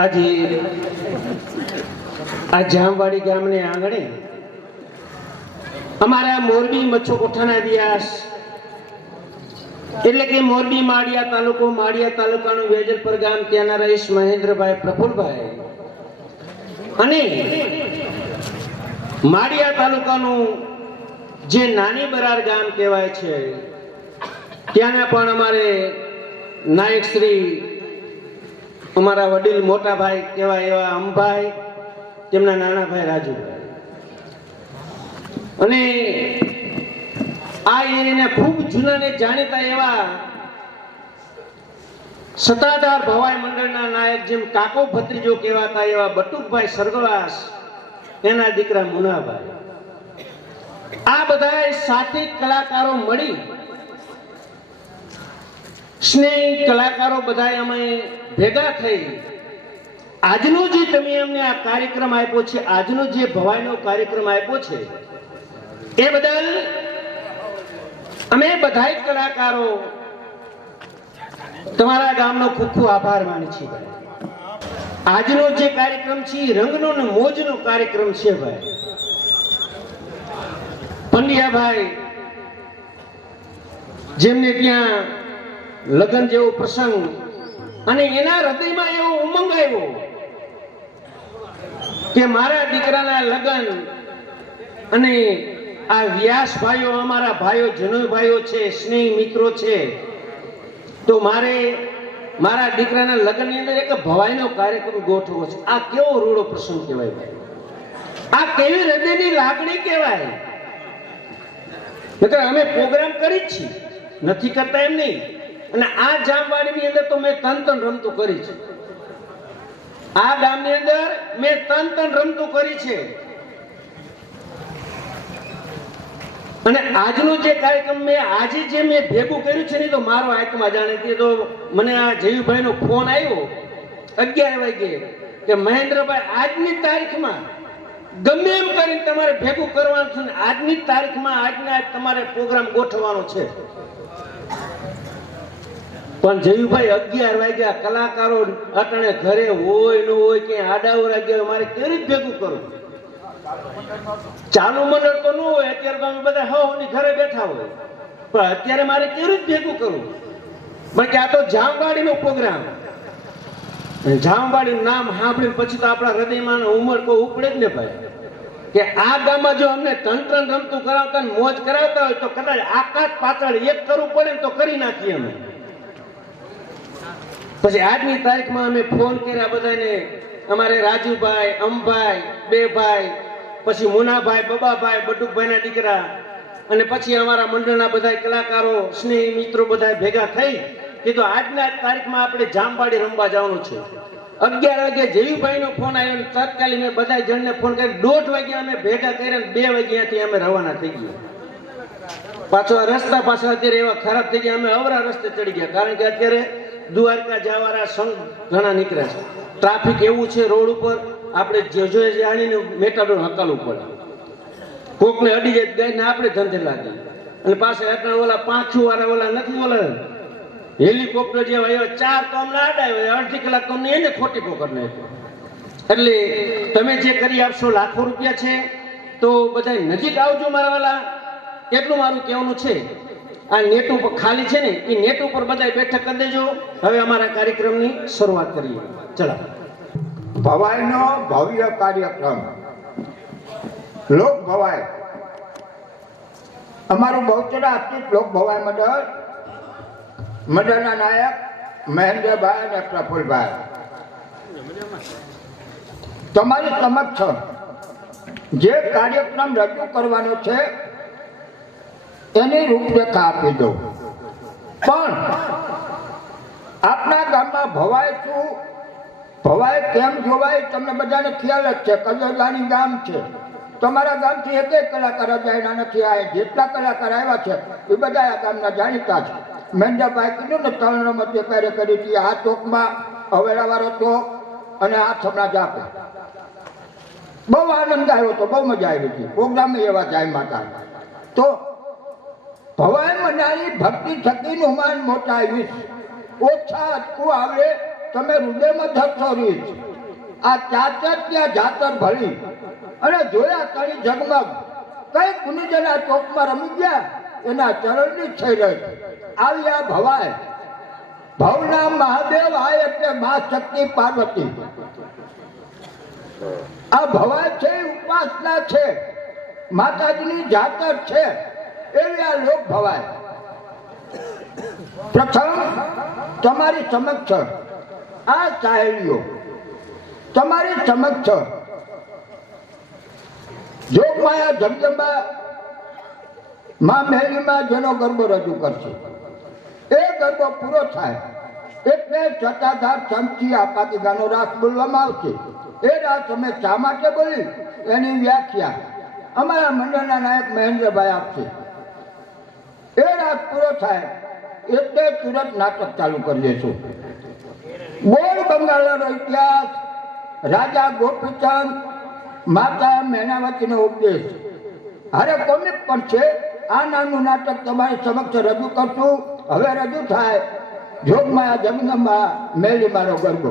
આજે આ જામવાડી ગામને આંગણે અમારા મોરબી મચ્છો કોઠાના વ્યાસ એટલે કે મોરબી માળિયા તાલુકાનું વેજલપર ગામ ત્યાંના રહીશ મહેન્દ્રભાઈ પ્રફુલભાઈ અને માળિયા તાલુકાનું જે નાની બરાર ગામ કહેવાય છે ત્યાંના પણ અમારે નાયક શ્રી અમારા વડીલ મોટા ભાઈ કહેવાય એવા અંબાભાઈ, તેમના નાના ભાઈ રાજુભાઈ અને આ એરિયાના ખૂબ જૂના ને જાણીતા એવા સત્તાધાર ભવાઈ મંડળના નાયક જેમ કાકો ભત્રીજો કહેવાતા એવા બટુકભાઈ સરગવાસ, એના દીકરા મુનાભાઈ, આ બધા સાથી કલાકારો મળી સ્નેહી કલાકારો બધા અમે ભેગા થઈ આજનો જે તમે અમને આ કાર્યક્રમ આપ્યો છે, આજનો જે ભવાઈનો કાર્યક્રમ આપ્યો છે એ બદલ અમે બધા કલાકારો તમારા ગામનો ખૂબ ખૂબ આભાર માની છીએ ભાઈ. આજનો જે કાર્યક્રમ છે રંગનો ને મોજનો કાર્યક્રમ છે ભાઈ. પંડ્યાભાઈ જેમને ત્યાં લગ્ન જેવો પ્રસંગ અને એના હૃદયમાં એવો ઉમંગ આવ્યો કે મારા દીકરાના લગ્ન અને આ વ્યાસ ભાઈઓ અમારા ભાઈઓ જનોઈ ભાઈઓ છે, સ્નેહી મિત્રો છે, તો મારે મારા દીકરાના લગ્નની અંદર એક ભવાઈનો કાર્યક્રમ ગોઠવવો છે. આ કેવો રૂડો પ્રસંગ કહેવાય ભાઈ, આ કેવી હૃદયની લાગણી કહેવાય. નકર અમે પ્રોગ્રામ કરી જ છીએ, નથી કરતા એમ નહીં. અને આ જામવાડીની અંદર તો મેં તન રમતો કરી છે, આ ગામની અંદર મેં તન રમતો કરી છે. અને આજનો જે કાર્યક્રમ મેં આજે જે મેં ભેગું કર્યું છે ને તો મારો આત્મા જાણે. તો મને આ જયુભાઈ નો ફોન આવ્યો 11 વાગે કે મહેન્દ્રભાઈ આજની તારીખમાં ગમે એમ કરીને તમારે ભેગું કરવાનું છે ને આજની તારીખમાં આજના તમારે પ્રોગ્રામ ગોઠવવાનો છે. પણ જયુભાઈ 11 વાગ્યા, કલાકારો અટાણે ઘરે હોય ન હોય ક્યાંય આડાવરા ગયા, મારે કેવી રીતે ભેગું કરવું? ચાલુ મંડળ તો ન હોય, અત્યારે તો અમે બધા હવની ઘરે બેઠા હોય, પણ અત્યારે મારે કેવી રીતે ભેગું કરવું? પણ કે આ તો જામવાડીનો પ્રોગ્રામ, જામવાડીનું નામ સાંભળીને પછી તો આપણા હૃદયમાં ઉમળકો ઉપડે જ ને ભાઈ કે આ ગામમાં જો અમને તન રમતું કરાવતા મોજ કરાવતા હોય તો કદાચ આકાશ પાછળ એક કરવું પડે ને તો કરી નાખીએ અમે. પછી આજની તારીખમાં અમે ફોન કર્યા બધાને, અમારે રાજુભાઈ, અંબાભાઈ, બે ભાઈ, પછી મુનાભાઈ, બબાભાઈ, બટુકભાઈના દીકરા અને પછી અમારા મંડળના બધા કલાકારો, સ્નેહી મિત્રો બધા ભેગા થઈ કીધું આજના તારીખમાં આપણે જામવાડી રમવા જવાનું છે. 11 વાગે જયુભાઈનો ફોન આવ્યો ને તત્કાલી મેં બધા જણને ફોન કરી 1:30 વાગે અમે ભેગા કર્યા, 2 વાગ્યાથી અમે રવાના થઈ ગયા. પાછો આ રસ્તા પાછા અત્યારે એવા ખરાબ થઈ ગયા, અમે અવરા રસ્તે ચડી ગયા, કારણ કે અત્યારે દ્વારકા જવાના સંઘ ઘણા નીકળ્યા છે. ટ્રાફિક એવું છે રોડ ઉપર, આપણે જોજોએ જાણીને મેટાડોર હકાલવું પડે, કોકને અડી જાય ગઈ ને આપણે ધંધે લાગી. અને પાછા એટલા ઓલા પાંચું વાળા ઓલા નથી ઓલા હેલિકોપ્ટર જેવા એવા 4 તો અમને આડાય, 1/2 કલાક તો અમને એને ખોટી પકડ નાખ્યો. એટલે તમે જે કરી આપશો લાખો રૂપિયા છે તો બધા નજીક આવજો મારા વાલા, એટલું મારું કહેવાનું છે. આ નેટ ઉપર ખાલી છે ને એ નેટ ઉપર બધા બેઠક કરી દેજો. હવે અમારા કાર્યક્રમની શરૂઆત કરીએ. ચલો. ભવાઈનો ભવ્ય કાર્યક્રમ લોક ભવાઈ, અમારું બહુચરા આર્થિક લોક ભવાઈ મંડળના નાયક મહેન્દ્રભાઈ અને પ્રફુલભાઈ તમારી સમક્ષ જે કાર્યક્રમ રજૂ કરવાનો છે એની રૂપરેખા આપી દઉં. પણ આપણા ગામમાં ભવાઈ શું, ભવાઈ કેમ જોવાય તમને બધાને ખ્યાલ જ છે. કજરલાની ગામ છે, તમારા ગામથી એક કલાકાર અજાયના નથી આવ્યા, જેટલા કલાકાર આવ્યા છે એ બધા આ ગામના જાણીતા છે. મહેન્દ્રભાઈ કીધું ને 3 રમત કાર્ય કરી હતી, આ ચોકમાં અવેરાવાળો ચોક અને આ હમણાં જાપે. બહુ આનંદ આવ્યો હતો, બહુ મજા આવી હતી. પ્રોગ્રામ એવા જાયમાં હતા. તો ભવાઈ મનારી ભક્તિ થકી નું માન મોટા આવીશ, ઓછા અટકું આવે તમે હૃદયમાં ધરશો રીત આ ચાચર ત્યાં જાતર ભળી અને જોયા તળી ઝગમગ કઈ કુનીજના ચોકમાં રમી ગયા એના ચરણની જ થઈ રહી આવી આ ભવાય ભવના મહાદેવ આ એટલે મા શક્તિ પાર્વતી આ ભવાય છે ઉપાસના છે માતાજીની જાતર છે એવી આ લોક ભવાય પ્રથમ તમારી સમક્ષ આ સાહેલીઓ તમારી સમક્ષ જોગમાયા જગદંબા માં મેલીમાં જેનો ગરબો રજૂ કરશે એ ગરબો પૂરો થાય એટલે સત્તાધાર ચમચી આપાતી ગાનો રાસ બોલવામાં આવશે એ રાસ અમે શા માટે બોલી એની વ્યાખ્યા અમારા મંડળના નાયક મહેન્દ્રભાઈ આપશે એ રાસ પૂરો થાય એટલે તુરંત નાટક ચાલુ કરી દઈશું બોલ બંગાળનો ઇતિહાસ રાજા ગોપીચંદ માતા મેનાવતીનો ઉપદેશ અરે કોમિક પણ છે આ નાનું નાટક તમારી સમક્ષ રજૂ કરશું હવે રજૂ થાય જોગમાયા જગદંબા મેલી મારો ગરબો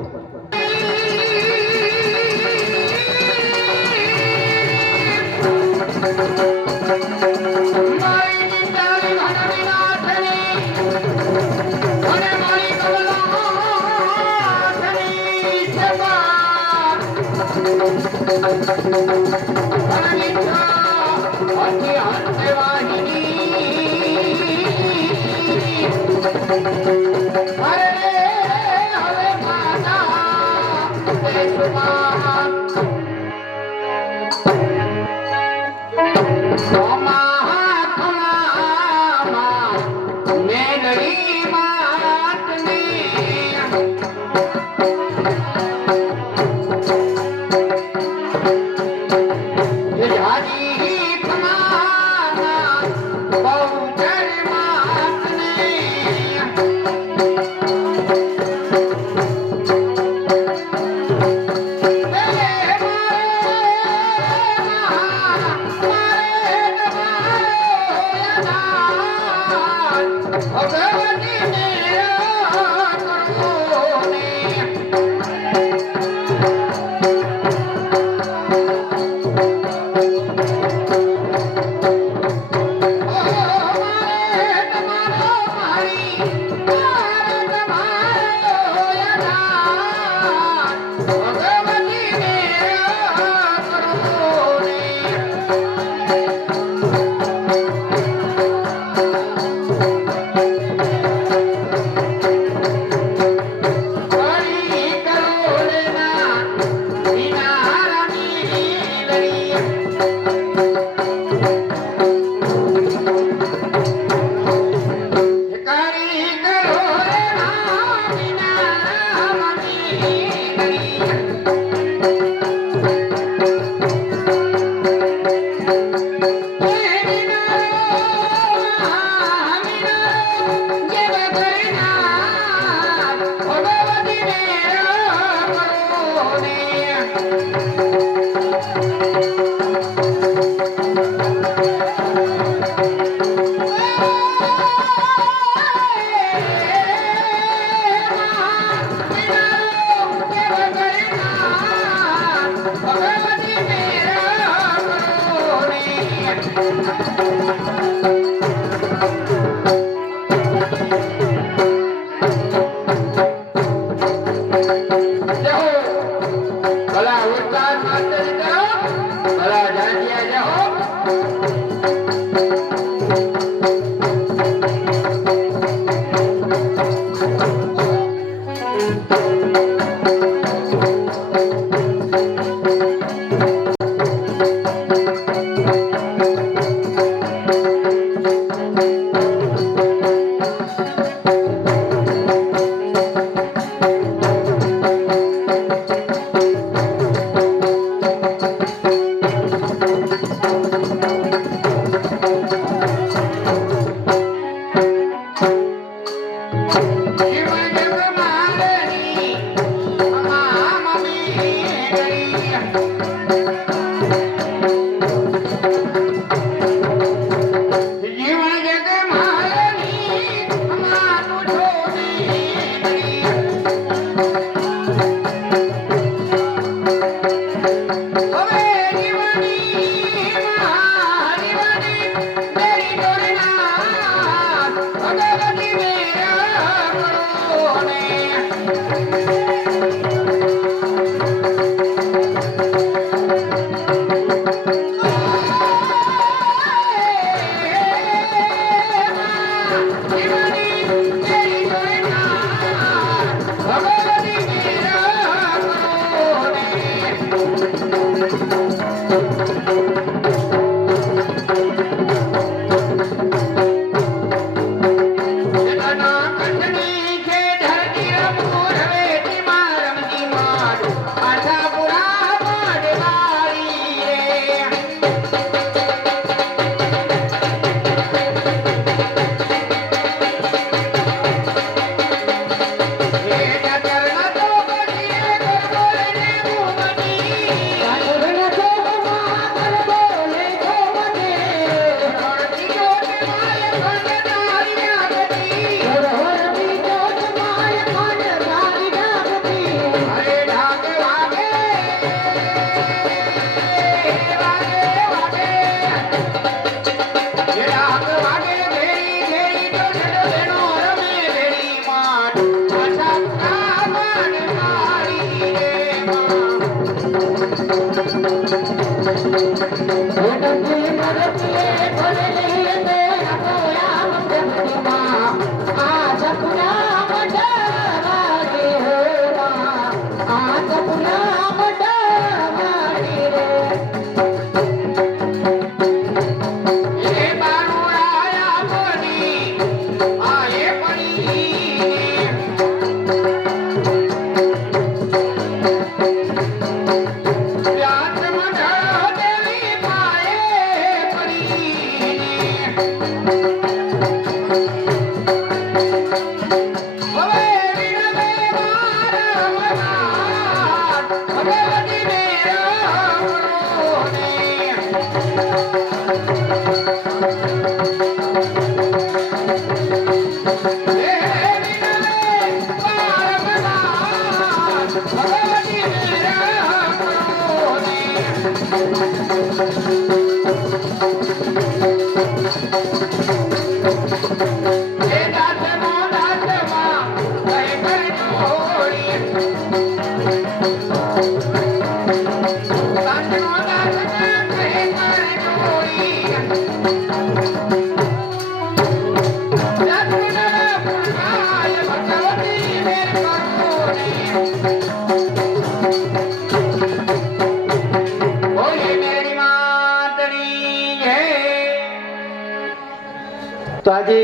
તો આજે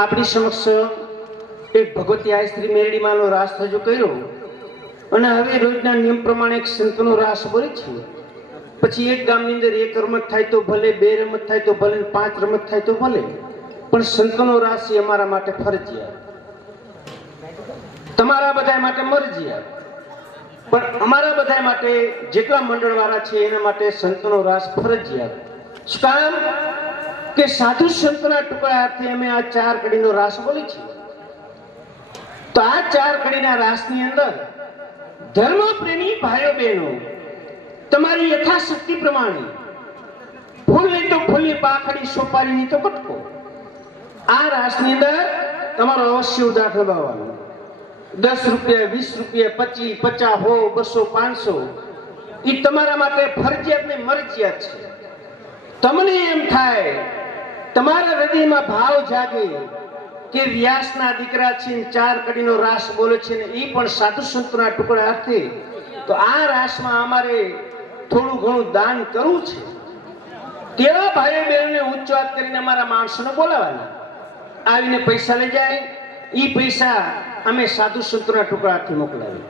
આપણી સમક્ષ એક ભગવતી આઈ શ્રી મેરડીમાનો રાસ રજૂ કર્યો અને હવે રોજના નિયમ પ્રમાણે એક સંતનો રાસ બોલે છે. પછી એક ગામની અંદર એક રમત થાય તો ભલે, બે રમત થાય તો ભલે, 5 રમત થાય તો ભલે, પણ સંતનો રાસ એ અમારા માટે ફરજિયાત, તમારા બધા માટે મરજિયાત, પણ અમારા બધા માટે જેટલા મંડળવાળા છે એના માટે સંતનો રાસ ફરજિયાત. શું કામ? કે સાધુ સંતના ટુકડાથી અમે આ 4 કડીનો રાસ બોલી છીએ. તો આ 4 કડીના રાસની અંદર ધર્મ પ્રેમી ભાઈઓ બહેનો તમારી યથાશક્તિ પ્રમાણે ફૂલ નહીં તો ફૂલની પાખડી, સોપારી નહીં તો કટકો, આ રાસની અંદર તમારો અવશ્ય ઉદાર લગાવવાનો. 10 રૂપિયા, 20 રૂપિયા, 25, 50, 100, 200, 500 એ તમારા માટે ફરજિયાત ને મરજિયાત છે. તમને એમ થાય, તમારા હૃદયમાં ભાવ જાગે કે વ્યાસના દીકરા છે, 4 કડીનો રાસ બોલે છે ને એ પણ સાધુ સંતના ટુકડા હાથે, તો આ રાસમાં અમારે થોડું ઘણું દાન કરવું છે. તેવા ભાઈઓ બહેનોને ઉચ્ચ વાત કરીને અમારા માણસોને બોલાવવાના, આવીને પૈસા લઈ જાય. એ પૈસા અમે સાધુ સંતના ટુકડાથી મોકલાવીએ.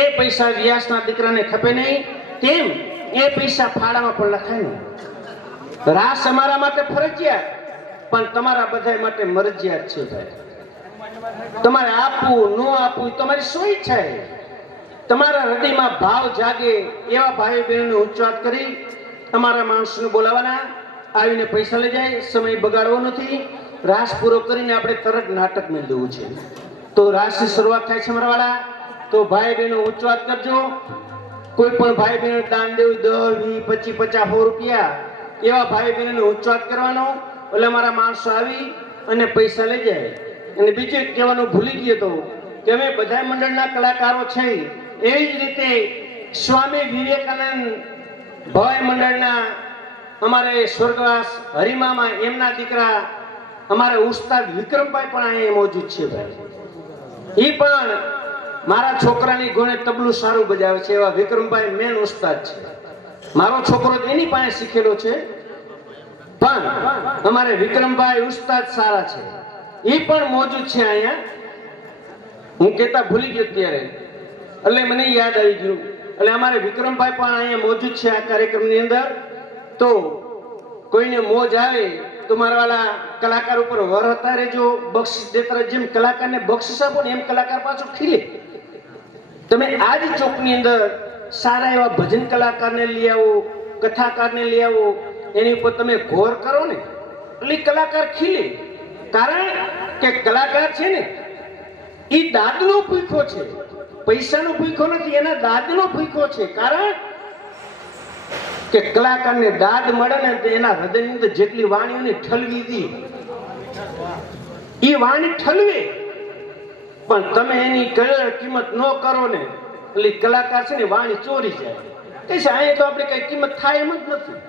એ પૈસા વ્યાસના દીકરાને ખપે નહીં, તેમ એ પૈસા ફાળામાં પણ લખાય નહીં. રાસ અમારા માટે ફરજિયાત, પણ તમારા બધા માટે મરજિયાત છે. ભાઈ, તમારે આપવું ન આપવું તમારી શું ઈચ્છા છે. તમારા હૃદયમાં ભાવ જાગે એવા ભાઈ બહેનોને ઉચ્ચ વાત કરી અમારા માણસોને બોલાવવાના, આવીને પૈસા લઈ જાય. સમય બગાડવો નથી. રાસ પૂરો કરીને આપણે તરત નાટક મેળ દેવું છે. તો રાસની શરૂઆત થાય છે મારા વાળા. તો ભાઈ બહેનો ઉચ્ચ વાત કરજો. કોઈ પણ ભાઈ બહેનો દાન દેવું 10, 20, 25, 50, 100 રૂપિયા એવા ભાઈ બહેનોને ઉચ્ચ વાત કરવાનો. એટલે અમારા માણસો આવી અને પૈસા લઈ જાય. અને બીજું એક કહેવાનું ભૂલી ગયો તો કે અમે બધા મંડળના કલાકારો છે, એવી જ રીતે સ્વામી વિવેકાનંદ ભવાઈ મંડળના અમારે સ્વર્ગવાસ હરિમામા એમના દીકરા અમારે ઉસ્તાદ વિક્રમભાઈ પણ અહીંયા મોજૂદ છે. ભાઈ, એ પણ મારા છોકરાની ગુણે તબલું સારું બજાવે છે. એવા વિક્રમભાઈ મેન ઉસ્તાદ છે. મારો છોકરો એની પાસે શીખેલો છે, પણ અમારે વિક્રમભાઈ ઉસ્તાદ સારા છે, એ પણ મોજૂદ છે અહીંયા. હું કહેતા ભૂલી ગયો ત્યારે, એટલે મને યાદ આવી ગયું. એટલે અમારે વિક્રમભાઈ પણ અહીંયા મોજૂદ છે આ કાર્યક્રમની અંદર. તો કોઈને મોજ આવે તો મારા વાળા કલાકાર ઉપર વરતા રહેજો, બક્ષિસ દેતા. જેમ કલાકારને બક્ષિસ આપો ને એમ કલાકાર પાછો ખીલે. તમે આ જ ચોકની અંદર સારા એવા ભજન કલાકારને લઈ આવો, કથાકારને લઈ આવો, એની ઉપર તમે ઘોર કરો ને એટલે કલાકાર ખીલે. કારણ કે કલાકાર છે ને એ દાદનો ભૂખો છે, પૈસાનો ભૂખો નથી, એના દાદનો ભૂખો છે. કારણ કે કલાકારને દાદ મળે ને તો એના હૃદયની અંદર જેટલી વાણીઓની ઠલવી હતી એ વાણી ઠલવે, પણ તમે એની કિંમત ન કરો ને એટલે કલાકાર છે ને વાણી ચોરી જાય. એ છે અહીંયા તો આપણે કઈ કિંમત થાય એમ જ નથી.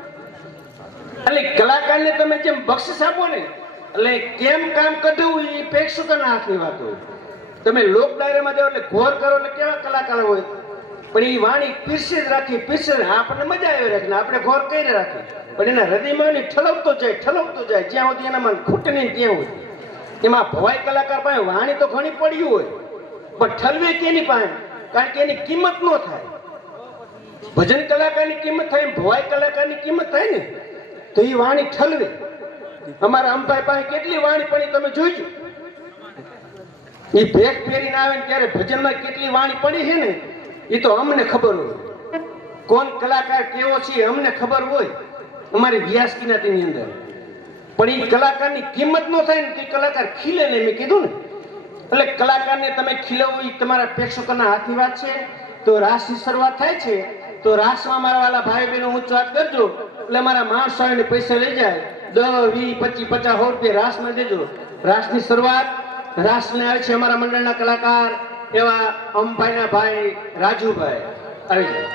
એટલે કલાકારને તમે જેમ બક્ષિસ આપો ને એટલે કેમ કામ કઢવું એ પ્રેક્ષકોના હાથની વાત હોય. તમે લોક ડાયરામાં જાઓ એટલે ઘોર કરો એટલે કેવા કલાકાર હોય, પણ એ વાણી પીરસે જ રાખી, પીરસે આપણને મજા આવી રાખી, આપણે ઘોર કરીને રાખી, પણ એના હૃદયમાં ઠલવતો જાય જ્યાં સુધી એનામાં ખૂટે નહીં ત્યાં હોય. એમાં ભવાઈ કલાકાર પાસે વાણી તો ઘણી પડ્યું હોય, પણ ઠલવે કેની પાસે? કારણ કે એની કિંમત ન થાય. ભજન કલાકારની કિંમત થાય, ભવાઈ કલાકારની કિંમત થાય ને તો એ વાણી ઠલવે. અમારા અંબાઈ પાસે કેટલી વાણી પડી તમે જોઈજો. એ ભેખ પહેરીને આવે ને ત્યારે ભજનમાં કેટલી વાણી પડી છે ને એ તો અમને ખબર હોય. કોણ કલાકાર કેવો છે અમને ખબર હોય અમારી વ્યાસ કિનાતીની અંદર. પણ એ કલાકારની કિંમત ન થાય ને તો એ કલાકાર ખીલે ને, મેં કીધું ને. એટલે કલાકારને તમે ખીલવવું એ તમારા પ્રેક્ષકોના હાથની વાત છે. તો રાસની શરૂઆત થાય છે તો રાસમાં મારા વાલા ભાઈ બહેનો ઊંચો હાથ કરજો એટલે અમારા માણસો આવીને પૈસા લઈ જાય. 10, 20, 25, 50, 100 રૂપિયા રાસમાં દેજો. રાસની શરૂઆત રાસને આવે છે અમારા મંડળના કલાકાર એવા અંબાઈના ભાઈ રાજુભાઈ આવી જાય.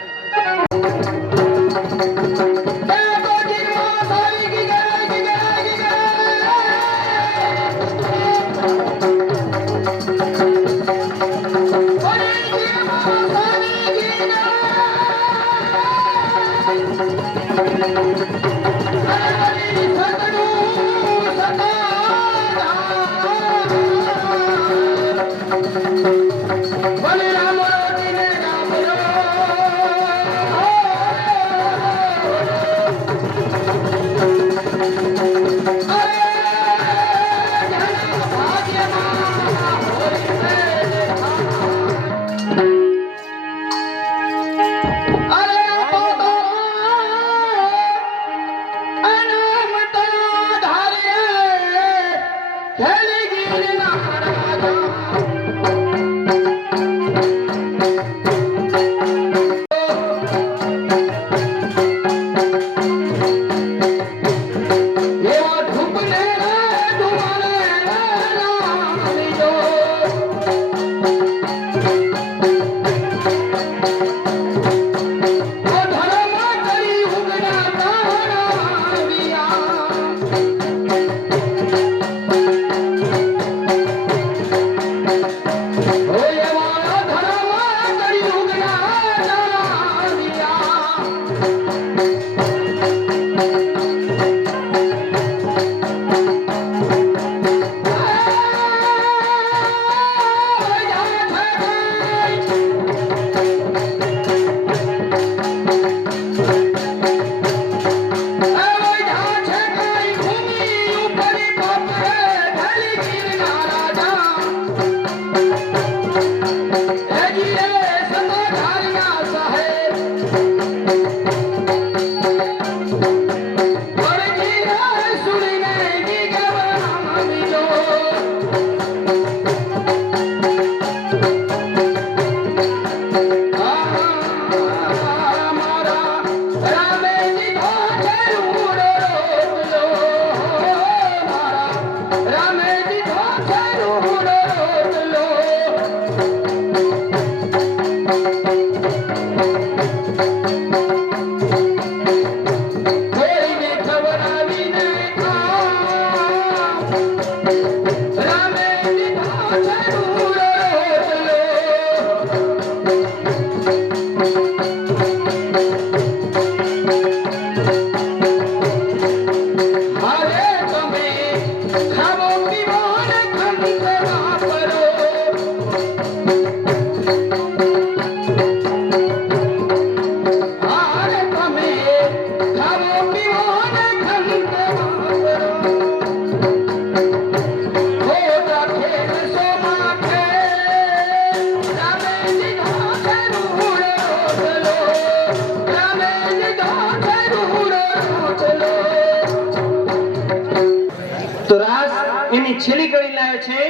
એની છેલ્લી કડી લાવે છે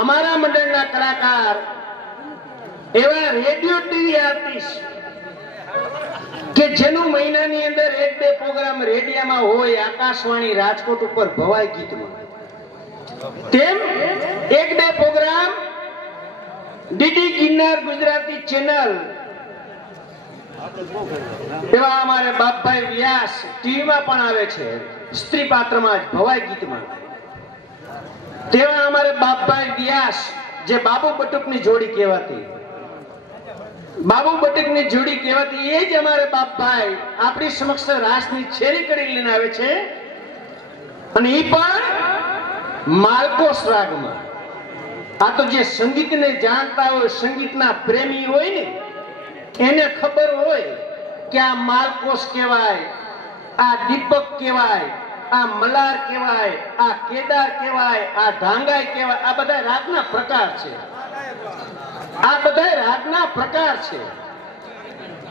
અમારા મંડળના કલાકાર એવા રેડિયો ટીવી આર્ટિસ્ટ કે જેનું મહિનાની અંદર 1-2 પ્રોગ્રામ રેડિયામાં હોય, આકાશવાણી રાજકોટ ઉપર ભવાઈ ગીતમાં, તેમ 1-2 program DD Girnar Gujarati channel એવા અમારે બાપભાઈ વ્યાસ ટીવીમાં પણ આવે છે, સ્ત્રી પાત્રમાં જ ભવાઈ ગીતમાં. તેવા અમારે બાપભાઈ વ્યાસ જે બાબુ બટુકની જોડી કહેવાતી, બાબુ બટુકની જોડી કહેવાતી, એ જ અમારે બાપભાઈ આપણી સમક્ષ રાસની છેરી કરી લઈને આવે છે, અને એ પણ માલકોસ રાગમાં. આ તો જે સંગીતને જાણતા હોય, સંગીતના પ્રેમી હોય ને, એને ખબર હોય કે આ માલકોસ કહેવાય, આ દીપક કહેવાય, આ મલાર કહેવાય, આ કેદાર કહેવાય, આ ઢાંગાઈ કહેવાય. આ બધા રાગના પ્રકાર છે, આ બધા રાગના પ્રકાર છે.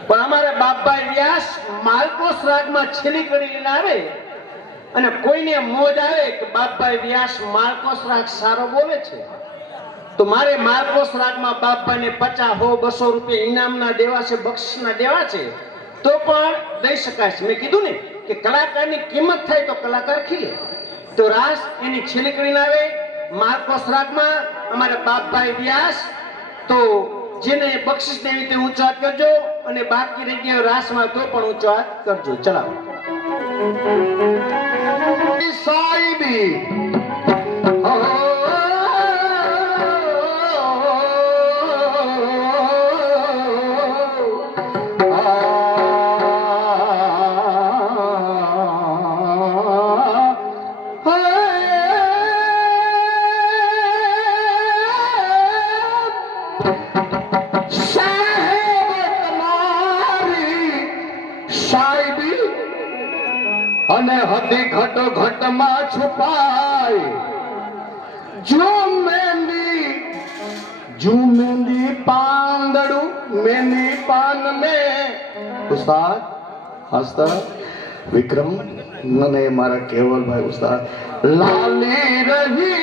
પણ અમારે બાપભાઈ વ્યાસ માલકોસ રાગમાં છેલ્લી કરી લઈને આવે, અને કોઈને મોજ આવે કે બાપભાઈ વ્યાસ માલકોસ રાગ સારો બોલે છે, તો મારે માલકોસ રાગમાં બાપભાઈને 50, 100, 200 રૂપિયા ઇનામના દેવા છે, બક્ષિસના દેવા છે, તો પણ દઈ શકાય છે. મેં કીધું ને કે કલાકારની કિંમત થાય તો કલાકાર ખીલે. તો રાસ એની છેલ્લી કરીને આવે માલકોસ રાગમાં અમારે બાપભાઈ વ્યાસ. તો જેને બક્ષિસ દેવી તે ઊંચો હાથ કરજો, અને બાકી રહી ગયો રાસમાં તો પણ ઊંચો હાથ કરજો. ચલાવો. સાઈબી અને હદી ઘટો ઘટમાં છુપાય જો મેંદી પાંદડું મેંદી પાન में ઉસ્તાદ હસ્તા વિક્રમ મને મારા કેવલભાઈ ઉસ્તાદ લાલી રહી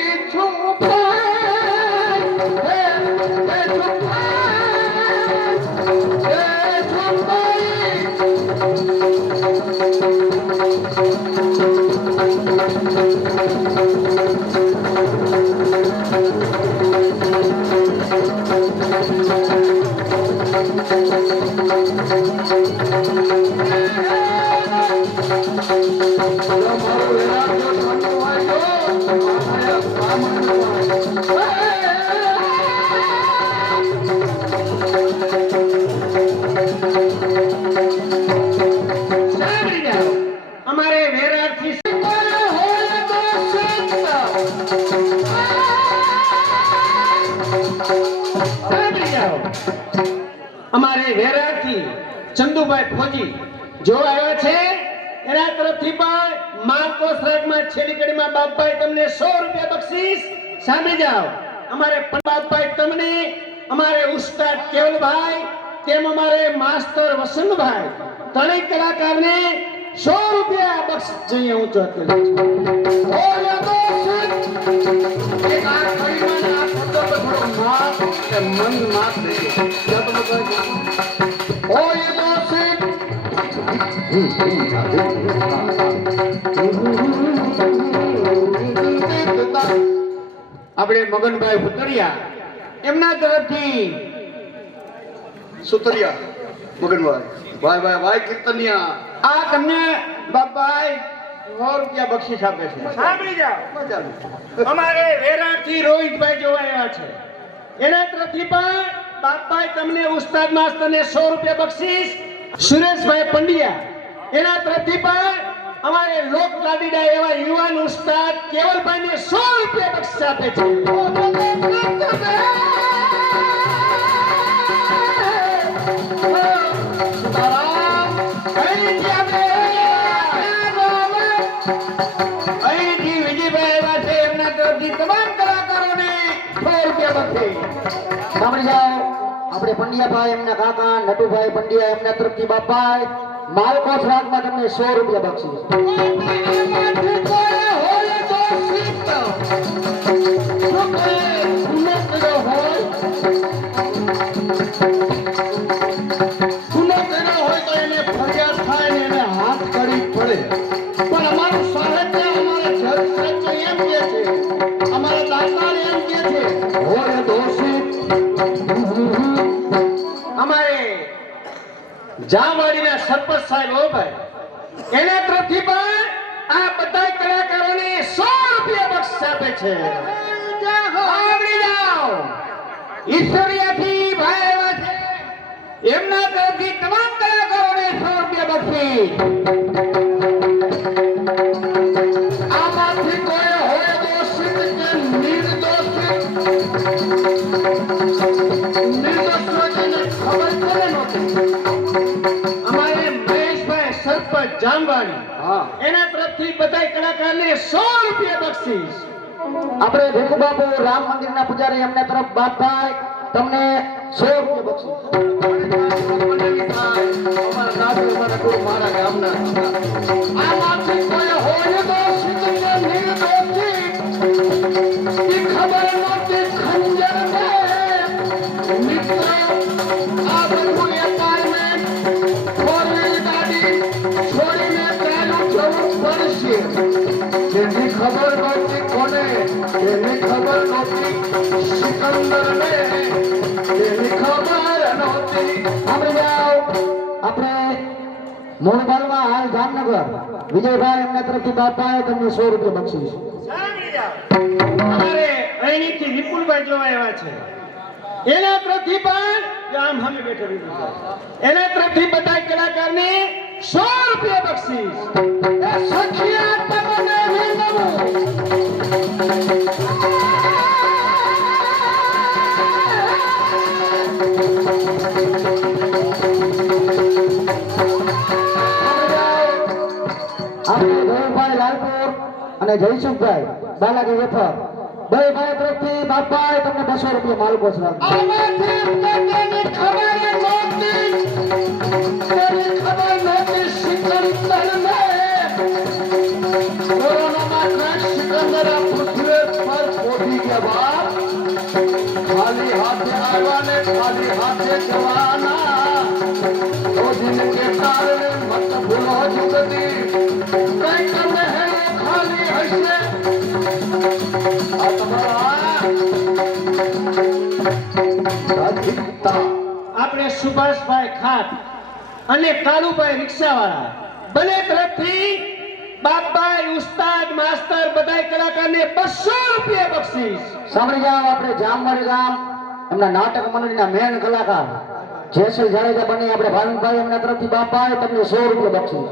અમારે વેરાથી ચંદુભાઈ ફોજી જો આવ્યા છે, એના તરફથી પણ માલકોસ રાગમાં છેલ્લી કડીમાં બાપભાઈ તમને 100 રૂપિયા બક્ષિસ. સાંભળી જાઓ. અમારે બાપભાઈ તમને, અમારે ઉસ્તાદ કેવલભાઈ, તેમ અમારે માસ્ટર વસંતભાઈ, ત્રણેય કલાકારને 100 રૂપિયા બક્ષિસ જોઈએ. ઊંચો હાથ કરજો. મન માત આપણે મગનભાઈ સુતરિયા એમના તરફથી સુતરિયા મગનભાઈ ભાઈ ભાઈ ભાઈ કીર્તનિયા આ તમને બાપભાઈ 100 રૂપિયા બક્ષિસ આપે છે. સાંભળી જાઓ. અમારે વેરાથી રોહિતભાઈ જોવા આવ્યા છે, એના તરફથી પણ બાપભાઈ તમને ઉસ્તાદ માસ્તરને 100 રૂપિયા બક્ષિસ. સુરેશભાઈ પંડ્યા, એના તરફથી પણ અમારે લોક લાડીડા એવા યુવાન ઉસ્તાદ કેવલભાઈને 100 રૂપિયા બક્ષિસ આપે છે. અહીંથી વિજયભાઈ એવા છે, એમના તરફથી તમામ કલાકારોને 100 રૂપિયા બક્ષિસ. સાંભળી જાઓ. આપણે પંડ્યાભાઈ, એમના કાકા નટુભાઈ પંડ્યા, એમના તરફથી બાપભાઈ માલકોસ રાગમાં તમને 100 રૂપિયા બક્ષિસ. પણ અમારું સાહિત્ય અમારા જજ સાહિત્ય એમ કે છે, અમારા દાતાર એમ કે છે, હોય દોષિત. અમારે જામવાડીના સરપંચ સાહેબ હો ભાઈ, એના તરફથી પણ આ બધા કલાકારોને 100 રૂપિયા બક્ષિસ આપે છે. આવડી જાઓ. ઈશ્વરિયાથી ભાઈ આવ્યા છે, એમના તરફથી તમામ કલાકારોને 100 રૂપિયા બક્ષિસ. આમાંથી કોઈ હોય દોષિત કે નિર્દોષિત, નિર્દોષ લોકોને ખબર પડે નહોતી. અમારે મહેશભાઈ સરપંચ જામવાડી, એના તરફથી બધા કલાકારને 100 રૂપિયા બક્ષિસ. આપણે ભીખુ બાપુ રામ મંદિરના પૂજારી એમના તરફ બાપભાઈ તમને 100 રૂપિયા બક્ષિસ. અમારા દાદુ અમારા ગુરુ મારા ગામના. આમાંથી કોઈ હોય દોષિત કે નિર્દોષિત, ઈ ખબર નહોતી ખંજરને. મિત્રો, આ બધું એપાર્ટમેન્ટ, ફોરવ્હીલ ગાડી છોડીને ત્યાંનું જવું પડશે. જેની ખબર નહોતી કોને, જેની ખબર નહોતી સિકંદરને, જેની ખબર નહોતી. સાંભળી જાઓ. આપણે મોરબાલમાં હાલ જામનગર વિજયભાઈ એમના તરફથી બાપાએ તમને 100 રૂપિયા બક્ષિસ. અમારે અહીંથી વિપુલભાઈ જોવા આવ્યા છે, એના તરફથી પણ આમ સામે બેઠો વિપુલભાઈ, એના તરફથી બધા કલાકારને 100 રૂપિયા બક્ષિસ. એ સખિયા તમને વિનવું. આપણે ગોવિંદભાઈ લાલપુર અને જયસુખભાઈ બાલાજી વેફર બે ભાઈ તરફથી બાપાએ તમને 200 રૂપિયા માલકો છે. આમાંથી પોતાની ખબર નહોતી, તેની ખબર નહોતી સિકંદરને. કોરોનામાં કાંઈ સિકંદર આ પૃથ્વી પર પહોંચી ગયા બાપ. ખાલી હાથે આવ્યા ને ખાલી હાથે જવાના. રોજીને કે તારે મત ભૂલો જુગતી, કઈ તમે હે ખાલી હશે. આ તમારા આપણે સુભાષભાઈ ખાટ અને કાળુભાઈ રિક્ષાવાળા બંને તરફથી બાપભાઈ ઉસ્તાદ માસ્તર બધા કલાકારને 200 રૂપિયા બક્ષિસ. સાંભળી જાઓ. આપણે જામવાડી ગામ એમના નાટક મંડળીના મેન કલાકાર જયશ્રી જાડેજા બની આપણે ભાવિનભાઈ એમના તરફથી બાપાએ તમને 100 રૂપિયા બક્ષિસ.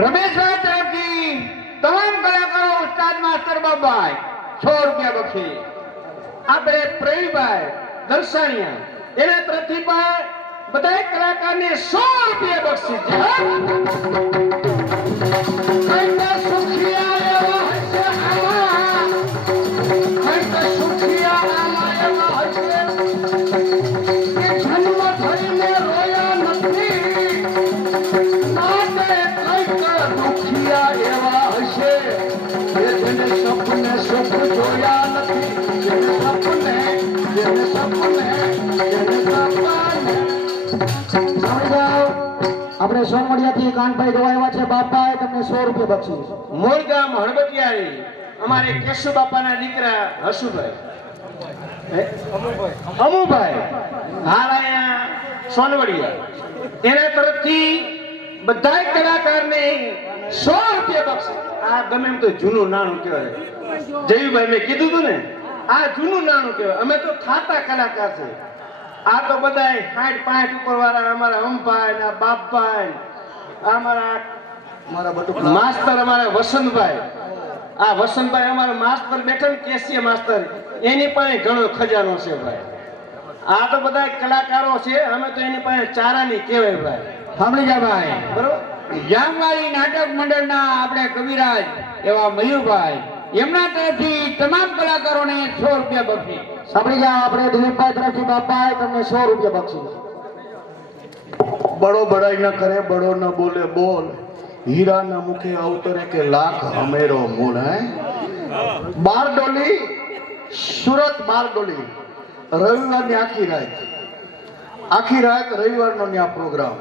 રમેશભાઈ તરફથી તમામ કલાકારો ઉસ્તાદ માસ્તર બાપભાઈ 100 રૂપિયા બક્ષિસ. આપણે પ્રવીણભાઈ દલસાણીયા એના તરફથી પણ બધા કલાકારને 100 રૂપિયા બક્ષિસ. કઈના સુખિયા એવા હશે આમાં, કઈના સુખિયા આમાં એવા હશે કે જન્મ થઈને રોયા નથી, માટે કઈક દુખિયા એવા હશે કે જેને સપને સુખ જોયા નથી, જેને સપને સાંભળી જાઓ. આપણે સોમવડિયાથી કાનભાઈ જોવા આવ્યા છે બાપાએ તમને 100 રૂપિયા બક્ષિસ. મૂળ ગામ હળબતિયારી અમારે કેશુ બાપાના દીકરા હસુભાઈ અમુભાઈ હાલ અહીંયા સોનવડિયા, એના તરફથી બધા કલાકારને 100 રૂપિયા બક્ષિસ. આ ગમે એમ તો જૂનું નાણું કહેવાય. જયુભાઈ મેં કીધું તું ને, આ જૂનું નાણું કહેવાય. અમે તો થાતા કલાકાર છે. આ તો બધા 60-65 ઉપર વાળા અમારા અમભાઈ ના બાપભાઈ, અમારા માસ્તર અમારા વસંતભાઈ. આ વસંતભાઈ અમારા માસ્તર બેઠા ને કેસીએ માસ્તર, એની પાસે ઘણો ખજાનો છે ભાઈ. આ તો બધા કલાકારો છે, અમે તો એની પાસે ચારાની કહેવાય ભાઈ. સાંભળી જા ભાઈ. બરોબર. જામવાડી નાટક મંડળના આપણે કવિરાજ એવા મયુરભાઈ એમના તરફથી તમામ કલાકારોને 100 રૂપિયા બક્ષિસ. સાંભળી જાઓ. આપણે દિલીપભાઈ તરફથી બાપાએ તમને 100 રૂપિયા બક્ષિસ. બડો બડાઈ ન કરે બડો ન બોલે બોલ, હીરા ના મુખે અવતરે કે લાખ હમેરો મૂળ. હે બારડોલી, સુરત બારડોલી, રવિવારની આખી રાત રવિવારનો ત્યાં પ્રોગ્રામ.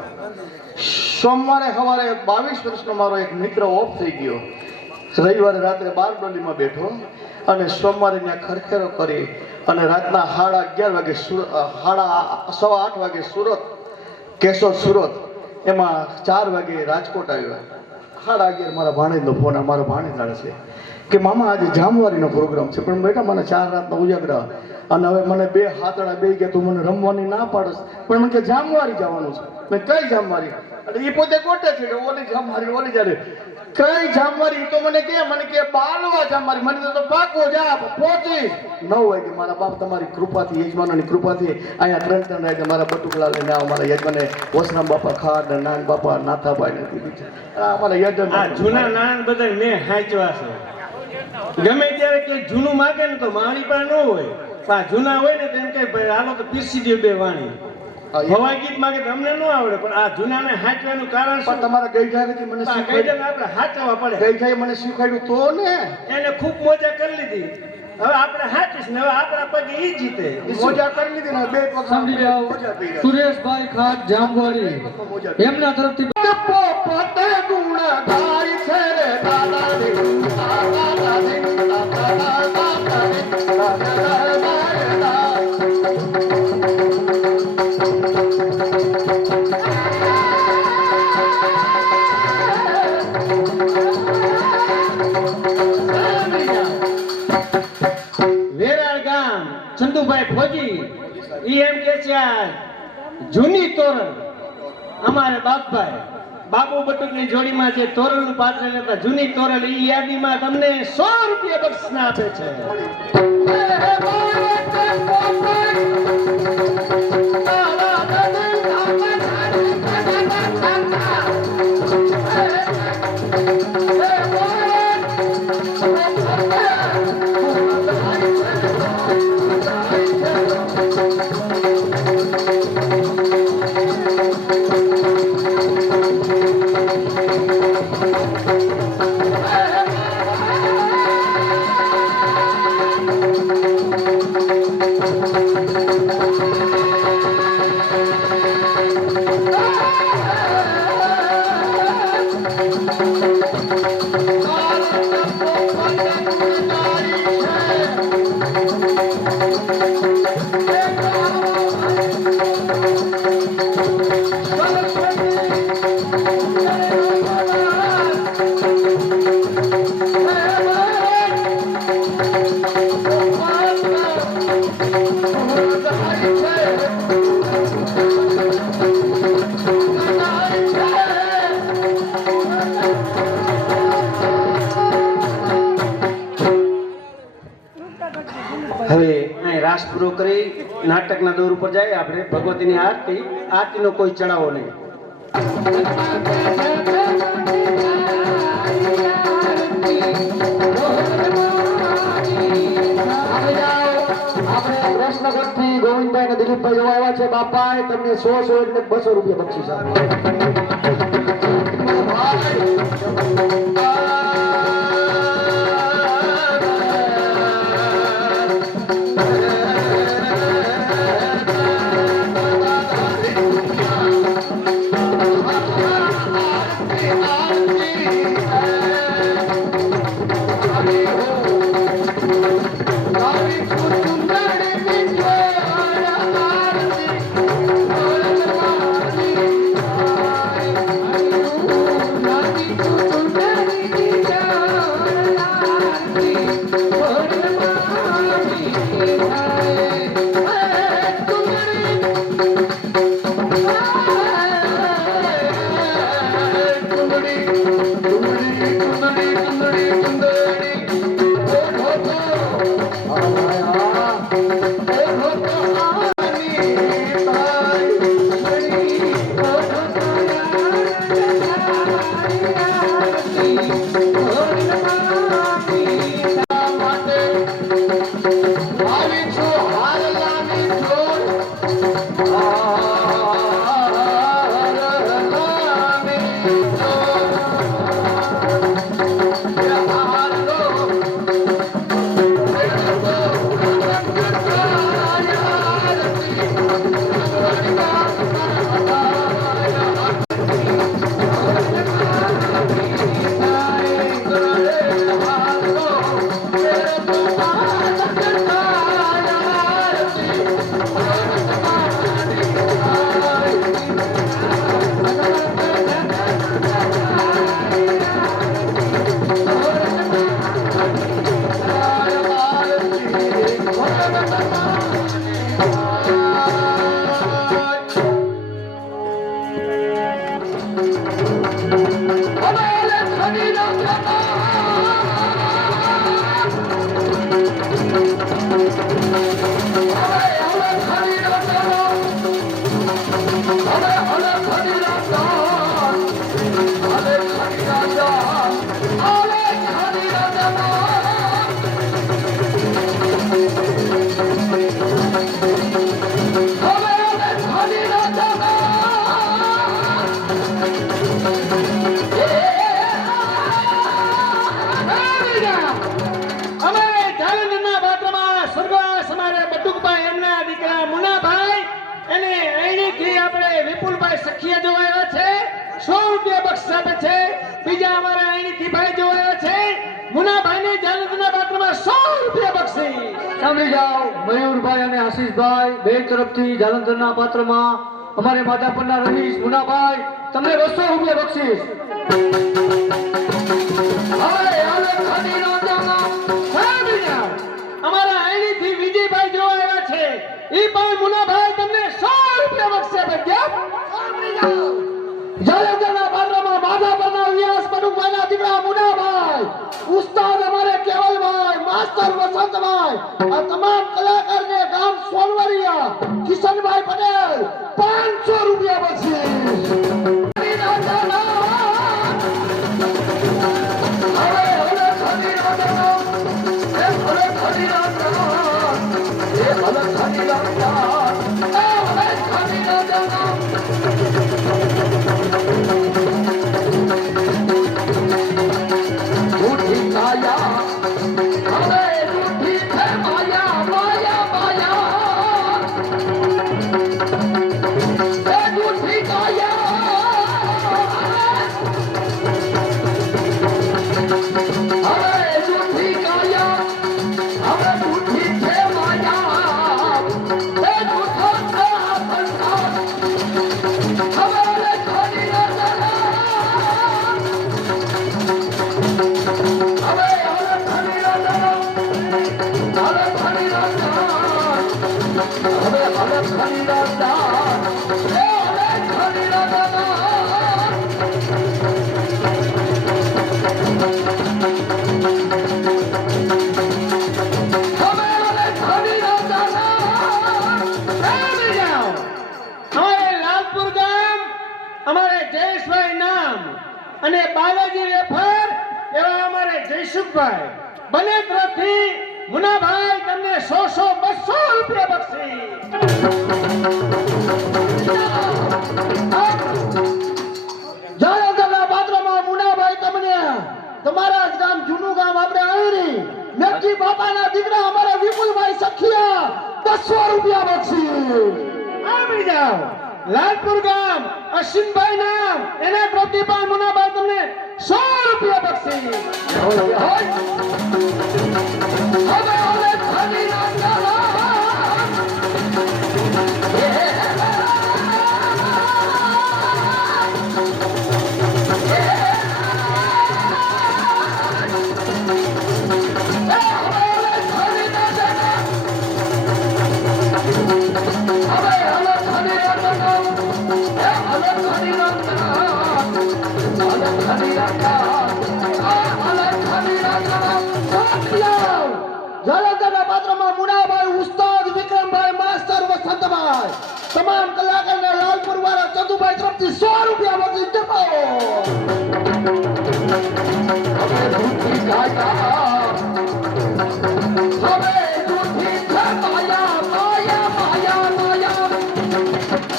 સોમવારે સવારે 22 વર્ષનો મારો એક મિત્ર ઓફ થઈ ગયો. રવિવારે રાત્રે બારડોલીમાં બેઠો અને સોમવારે ત્યાં ખરખેરો કરી અને રાતના 11:30 વાગે 8:15 વાગે સુરત કેશોદ સુરત એમાં 4 વાગે રાજકોટ આવ્યા. 11:30 મારા ભાણેજનો ફોન, મારો ભાણેજ આવે છે કે મામા આજે જામવારીનો પ્રોગ્રામ છે, પણ બેટા મને 4 રાતના ઉજાગરા અને હવે મને 2 હાથડા બે ગયા, તું મને રમવાની ના પાડસ, પણ મને કે જામવારી જવાનું છે. મેં કઈ જામવારી? એટલે એ પોતે ગોટે છે કે ઓલી જામવારી ઓલી જારે કઈ જામવારી? તો મને કે બાલવા જામવારી. મને તો પાકો જા પહોંચી 9 વાગે. મારા બાપ તમારી કૃપાથી, યજમાનોની કૃપાથી અહીંયા 3 વાગે મારા બટુકલા લઈને આવો. મારા યજમાને વસરામ બાપા ખાડ, નાન બાપા, નાથાભાઈ ને કીધું છે. અમારા યજમાન આ જૂના નાણાં બધા મેં હાંચવા છે. ગમે ત્યારે કે જૂનું માગે ને તો મારી પાસે ન હોય, પણ આ જૂના હોય ને તો એમ કે ભાઈ હાલો તો પીસી દે 2 વાણી. હવા ગીત માગે તો અમને ન આવડે, પણ આ જૂનાને હાંચવાનું કારણ પણ શું? તમારા ગઈ જાય મને ગઈઢાને શીખવાડ્યું. આપણે હાંચવા પડે. ગઈ જાય મને શીખવાડ્યું તો ને એને ખૂબ મોજા કરી લીધી. હવે આપણે હાંચીશ ને હવે આપણા પગે ઈ જીતે. મોજા કરી લીધી ને 2 પગ સમજી જાઓ. મોજા થઈ ગયા. સુરેશભાઈ ખાટ જામવારી એમના તરફથી પોપટ ગુણ ગાય છે રે દાદા રે, દાદા રે, દાદા રે, દાદા રે. વેરાળ ગામ ચંદુભાઈ ફોજી ઈ એમ કે છે આ જૂની તોરણ અમારે બાપભાઈ બાબુ બટુકની જોડીમાં જે તોરણનું પાત્ર લેતા જૂની તોરણ ઈ યાદીમાં તમને 100 રૂપિયા બક્ષના આપે છે. હવે અહીં રાસ પૂરો કરી નાટકના દોર ઉપર જાય આપણે ભગવતીની આરતીનો કોઈ ચડાવો નહીં. આપણે કૃષ્ણગઢથી ગોવિંદભાઈ અને દિલીપભાઈ જોવા આવ્યા છે. બાપાએ તમને 100 એટલે 200 રૂપિયા બક્ષીસ આપ્યા. વિપુલભાઈ સખિયા જોવાયા છે 100 રૂપિયા બક્ષિસ આપે છે બીજા અમારા અહીંથી ભાઈ જોવાયા છે મુનાભાઈને જાનંદના પાત્રમાં 100 રૂપિયા બક્ષિસ સાંભળી જાઓ મયુરભાઈ અને આશીષભાઈ બે તરફથી જાલંધરના પાત્રમાં અમારે માધાપરના રહીશ મુનાભાઈ તમને 200 રૂપિયા બક્ષિસ અમારા અહીંથી વિજયભાઈ જોવાયા છે ઈ ભાઈ મુનાભાઈ તમને 100 રૂપિયા બક્ષિસ આપે છે જાલંધરના પાત્રમાં માધાપરના વ્યાસ બટુકભાઈના દીકરા મુનાભાઈ ઉસ્તાદ અમારે કેવલભાઈ માસ્ટર વસંતભાઈ આ તમામ કલાકારને ગામ સોનવરિયા કિશનભાઈ પટેલ 500 રૂપિયા બક્ષિસ અમારે જયેશભાઈ નામ અને બાલાજી વેફર એવા અમારે જયસુખભાઈ બંને તરફથી મુનાભાઈ તમને 100 200 રૂપિયા બક્ષિસ જાલંધરના પાત્રમાં મુનાભાઈ તમને તમારા જ ગામ જૂનું ગામ આપણે આવીરી મેઘજી બાપાના દીકરા અમારા વિપુલભાઈ સખિયા 200 રૂપિયા બક્ષિસ આવી જાઓ લાલપુર ગામ અશ્વિનભાઈ નામ એના તરફથી પણ મુનાભાઈ તમને 100 રૂપિયા બક્ષિસ જાલંધરના પાત્રમાં મુનાભાઈ ઉસ્તાદ વિક્રમભાઈ માસ્ટર વસંતભાઈ તમામ કલાકારને લાલપુર વાળા ચંદુભાઈ તરફથી 100 રૂપિયા બક્ષિસ ચપાવો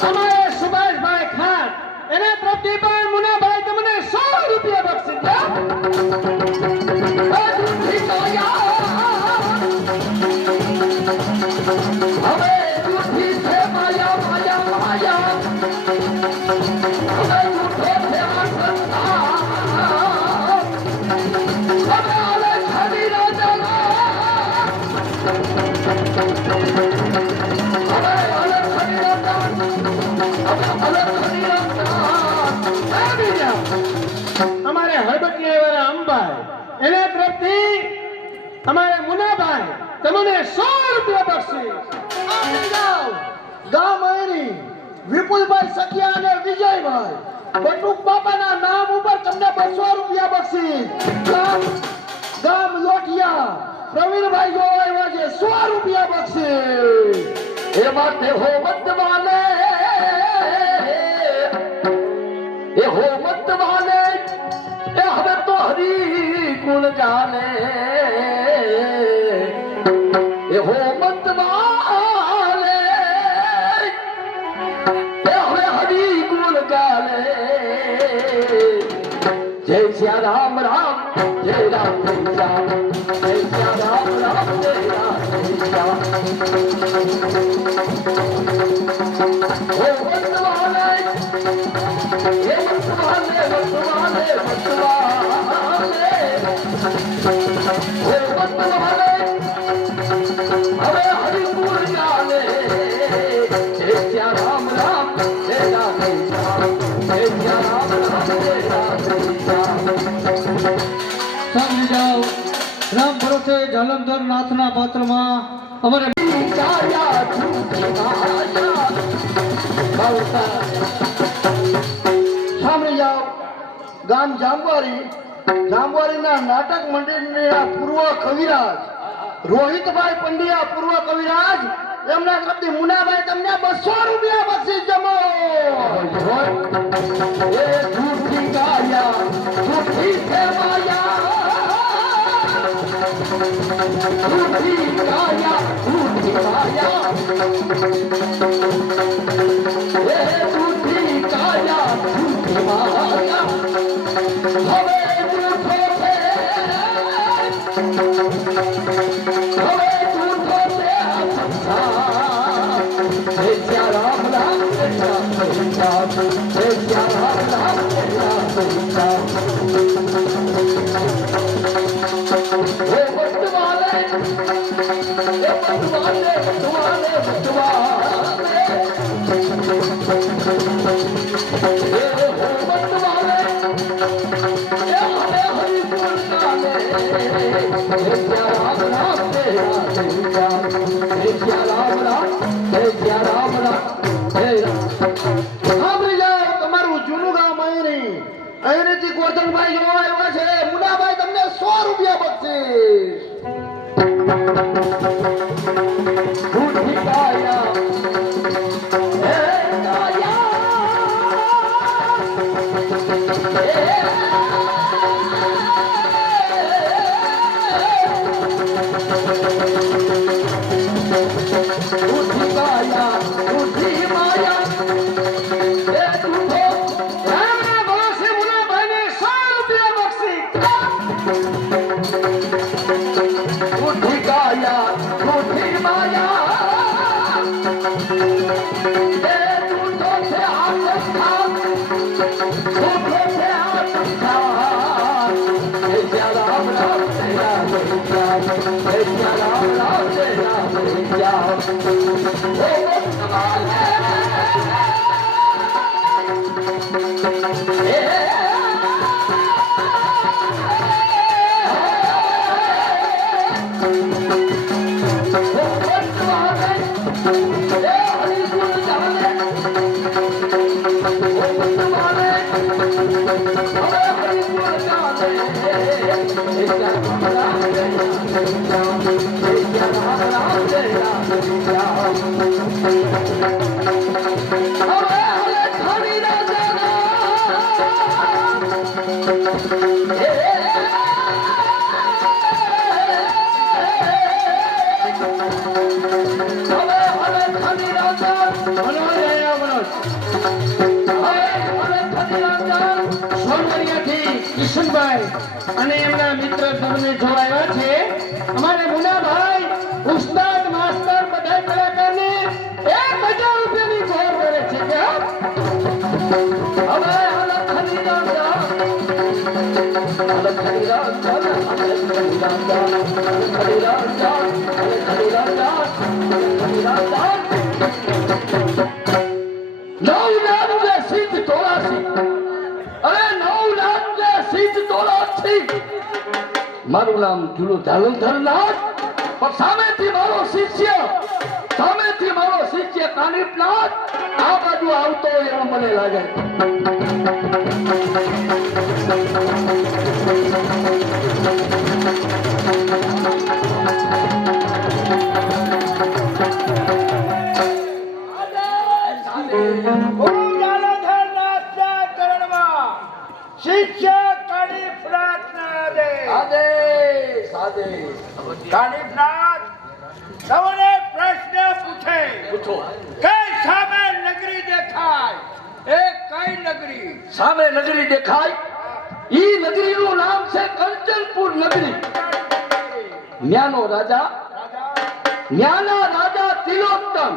અમારે સુભાષભાઈ ખાન એના તરફથી પણ મુનાભાઈ તમને 100 રૂપિયા બક્ષિસ અમારે હળબટિયા વાળા અંબાઈ એના તરફથી અમારે મુનાભાઈ તમને 100 રૂપિયા બક્ષિસ ગામ આયરી વિપુલભાઈ સખિયા અને વિજયભાઈ બટુક બાપાના નામ ઉપર તમને 200 રૂપિયા બક્ષિસ ગામ લોઠિયા પ્રવીણભાઈ જોવાયા છે 100 રૂપિયા બક્ષિસ એ માટે હો મત વાલે એ હો મત વાલે એ હવે તો હરી કુલ જાને એ હો મત વાલે એ હવે હરી કુલ જાને જય શ્યા રામ રામ જય રામ રામ જય શ્યા રામ રામ જય રામ રામ હો મત વાલે હવે હરિપુર ચાલે હે શ્યા રામ રામ હે રાધે શ્યામ હે શ્યા રામ રામ હે રાધે શ્યામ સાંભળી જાઓ રામ ભરોસે જાલંધર નાથના પાત્રમાં અમારે ચાયા છૂટી માયા ભાવતા સાંભળી જાઓ ગામ જામવારીના નાટક મંડળના પૂર્વ કવિરાજ રોહિતભાઈ પંડ્યા પૂર્વ કવિરાજ એમના તરફથી મુનાભાઈ તમને 200 રૂપિયા બક્ષીસ જમો એ જૂઠી ગાયા જૂઠી છે માયા જૂઠી ગાયા જૂઠી માયા એ જૂઠી ગાયા જૂઠી માયા હવે જૂઠો છે હવે જૂઠો છે આ સંસાર હે શ્યા રામ રામ હે રામ હે શ્યા રામ રામ હે રામ હે બટવાલે એ બટવાલે બટવાલે બટવાલે એ હો બટવાલે એ હરે હરિ બોલ કાલે હે શ્યા રામ રામ હે રાધે શ્યામ હે શ્યા રામ રામ હે શ્યા રામ રામ હે સાંભળી જાઓ તમારું જૂનું ગામ અહીંથી ગોરધનભાઈ જોવા આવ્યા છે મુનાભાઈ તમને 100 રૂપિયા બક્ષીસ જૂઠી ગાયા હે જૂઠી ગાયા જૂઠી માયા એ જૂઠો રામના ભરોસે મુનાભાઈને 100 રૂપિયા બક્ષીસ જૂઠી ગાયા જૂઠી માયા એ જૂઠો છે આ સંસાર જૂઠો છે આ સંસાર હે શ્યા રામ રામ હે રાધે શ્યામ હે શ્યા રામ રામ હે રાધે શ્યામ હે બટવાલે કિશનભાઈ અને એમના મિત્ર સૌને જોડાયા છે અમારે મુનાભાઈ ઉસ્તાદ માસ્ટર બધા કલાકારને 1000 રૂપિયાની ભેટ કરે છે કે હવે અલગ મારું નામ જુલું જાલંધર નાથ પણ સામેથી મારો શિષ્ય કાનિપનાથ આ બાજુ આવતો હોય એવું મને લાગે શિષ્ય કાનિપનાથના આદેશ કાનિપનાથ તમને પ્રશ્ન પૂછો કે સામે નગરી દેખાય એ કઈ નગરી સામે નગરી દેખાય ઈ નગરીનું નામ છે કંચનપુર નગરી ન્યાના રાજા તિલોત્તમ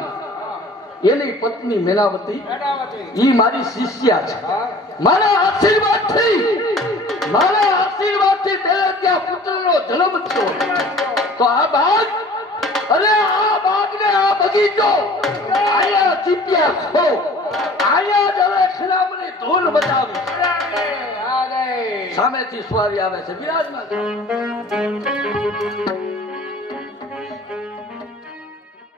એની પત્ની મેનાવતી ઈ મારી શિષ્યા છે મારા આશીર્વાદથી તેને ત્યાં પુત્રનો જન્મ થયો તો આ બાગ અરે આ બાગને આ બગીચો આયા ચીપ્યા છો આયા જ હવે ખરાબની ધૂલ બતાવી સામેથી સ્વારી આવે છે બિરાજમાન